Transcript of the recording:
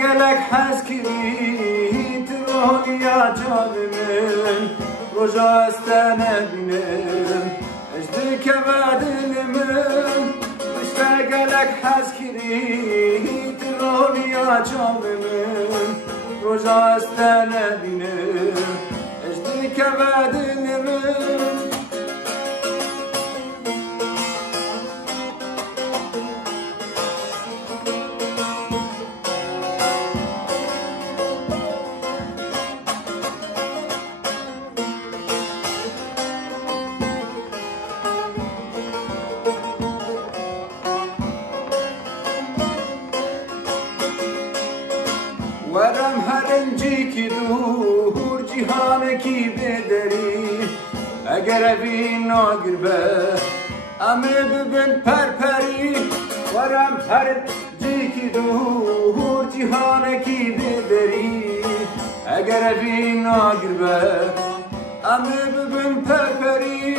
gelek hezkiri Tiroliya canımın Roja estene binim Ejdi kevedinimin İşte gelek hezkiri Tiroliya canımın Roja estene binim Ejdi kevedinimin ورم هرنجی کی دور جهان کی بدری اگر اوی ناگر به امه ببین پرپری ورم هرنجی کی دور جهان کی بدری اگر اوی ناگر به امه ببین پرپری